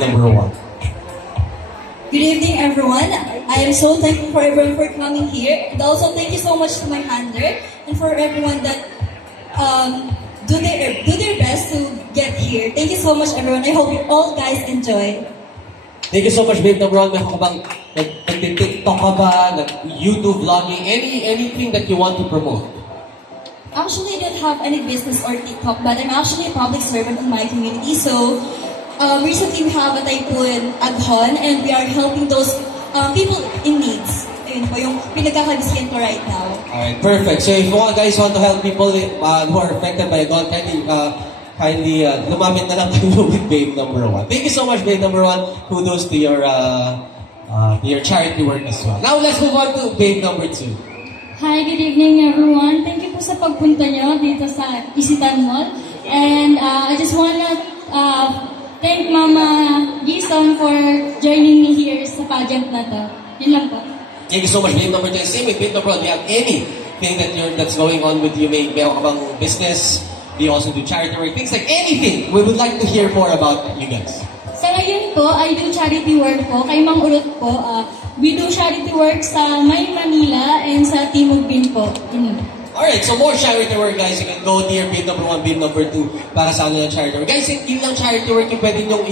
Number 1. Good evening, everyone. I am so thankful for everyone for coming here. And also, thank you so much to my handler and for everyone that do their best to get here. Thank you so much, everyone. I hope you all guys enjoy. Thank you so much, babe. Number 1, may ka bang nag-TikTok ka ba, nag-YouTube vlogging, anything that you want to promote? Actually, I don't have any business or TikTok, but I'm actually a public servant in my community. So, recently we have a typhoon Aghon, and we are helping those people in needs. Ayun po yung pinagkakabisihan ko right now. Alright, perfect. So if you guys want to help people who are affected by Aghon, kindly lumapit na lang kayo with babe number 1. Thank you so much, babe number 1. Kudos to your charity work as well. Now let's move on to babe number 2. Hi, good evening everyone. Thank you po sa pagpunta nyo dito sa Isitan Mall. And I just wanna thank Mama Gison for joining me here sa pageant na to. Yun lang po. Thank you so much, babe number 2. Same with babe number 1. Do you have anything that's going on with you? Meron ka bang business? Do you also do charity work? Things like anything. We would like to hear more about you guys. Sa ngayon po, I do charity work po. Kay Mang Urot po, we do charity work sa May Manila and sa Timog Bin po. Alright, so more charity work, guys. You can go to your babe number 1, babe number 2 para sa ano ng charity work. Guys, yun lang charity work yung pwede nyong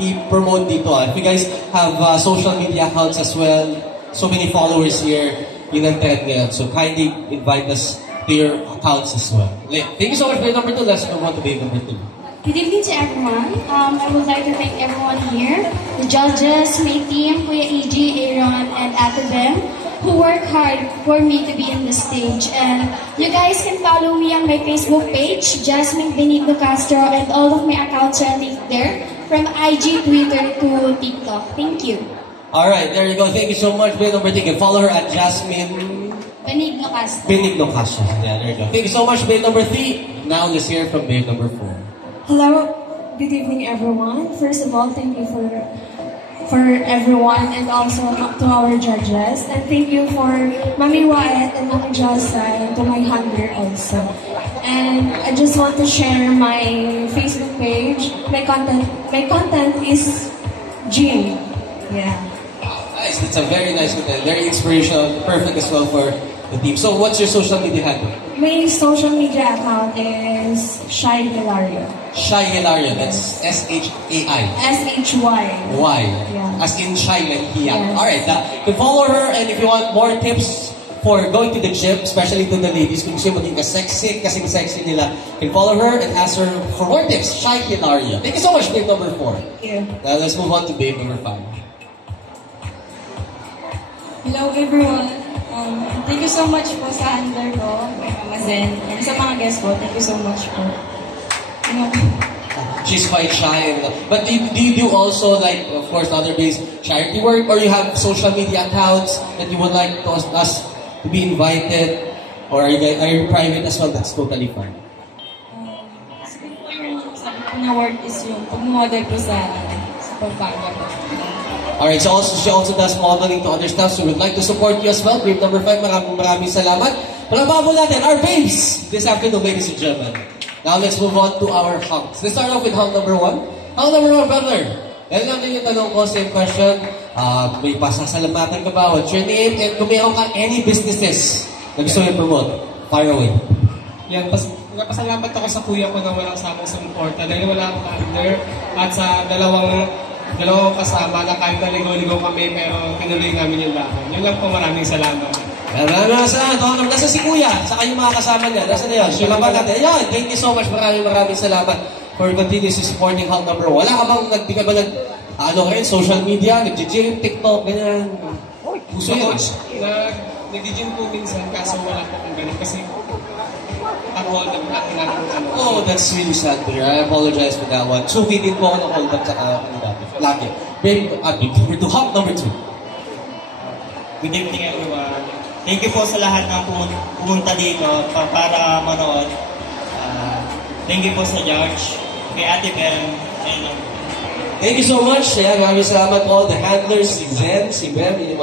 i-promote dito. If you guys have social media accounts as well, so many followers here, yun ang trend ngayon. So kindly invite us to your accounts as well. Thank you so much, babe number 2. Let's move on to babe number 2. Good evening to everyone. I would like to thank everyone here, the judges, my team, Kuya E.G., Aaron, and Ate Bem, who work hard for me to be in the stage. And you guys can follow me on my Facebook page, Jasmine Benigno Castro, and all of my accounts are linked there, from IG, Twitter, to TikTok. Thank you. Alright, there you go. Thank you so much, babe number 3. You can follow her at Jasmine Benigno Castro. Benigno Castro. Yeah, there you go. Thank you so much, babe number 3. Now let's hear from babe number 4. Hello, good evening everyone. First of all, thank you for everyone and also to our judges. And thank you for Mami Wyatt and Mami Josa and to my handler also. And I just want to share my Facebook page. My content is gym. Yeah. Nice, that's a very nice content. Very inspirational, perfect as well for the team. So what's your social media handle? My social media account is Shy Hilario. Shy Hilario, that's S-H-A-I. S-H-Y. Y. Yeah. As in shy, like hiya. Yes. Alright, you can follow her, and if you want more tips for going to the gym, especially to the ladies, kung gusto maging kasing sexy nila, you can follow her and ask her for more tips. Shy Hilario. Thank you so much, babe number 4. Thank you. Now let's move on to babe number 5. Hello, everyone. Thank you so much po sa handler ko, kay Mama Zen, and sa mga guests po. Thank you so much po. She's quite shy. But do you do also, like, of course, other days, charity work? Or you have social media accounts that you would like us to be invited? Or are you private as well? That's totally fine. Sabi po yung sabi ko na work is yung pag-model ko sa Pampanga po. Alright, so she also does modeling to other stuff. So we'd like to support you as well. Babe number 5, maraming salamat. Palababo natin, our babes, this afternoon, ladies and gentlemen. Now let's move on to our hunks. Let's start off with hunk number 1. Hunk number 1, brother. Dahil lang din yung tanong ko, same question. May pasasalamatan ka ba? What's your name? And kung mayroon ka any businesses na gusto mo promote, fire away. Yan, napasalamat ako sa kuya ko na walang sa akin sumuporta dahil wala akong partner at sa dalawang kasama na kahit naligaw-ligaw kami pero tinuloy namin yung laban. Yun lang po, maraming salamat. Maraming salamat. Nasa si Kuya, sa kanyang mga kasama niya. Nasa na yun? Sulaman natin. Ayun, thank you so much. Maraming salamat for continuously supporting hunk number 1. Wala ka bang, di ka ba social media, nag-gym, TikTok, ganyan? Puso yun. Nag-gym po minsan kaso wala po kong ganun kasi hold up na tinatang Oh, that's really sad to hear. I apologize for that one. So, din po ako ng hold up sa lagi. We're to hunk number 2. Good evening everyone. Thank you po sa lahat ng pumunta dito para manood. Thank you po sa George, kay Ate Bem, and thank you so much. Maraming salamat po. The handlers, si Zen, si Bem,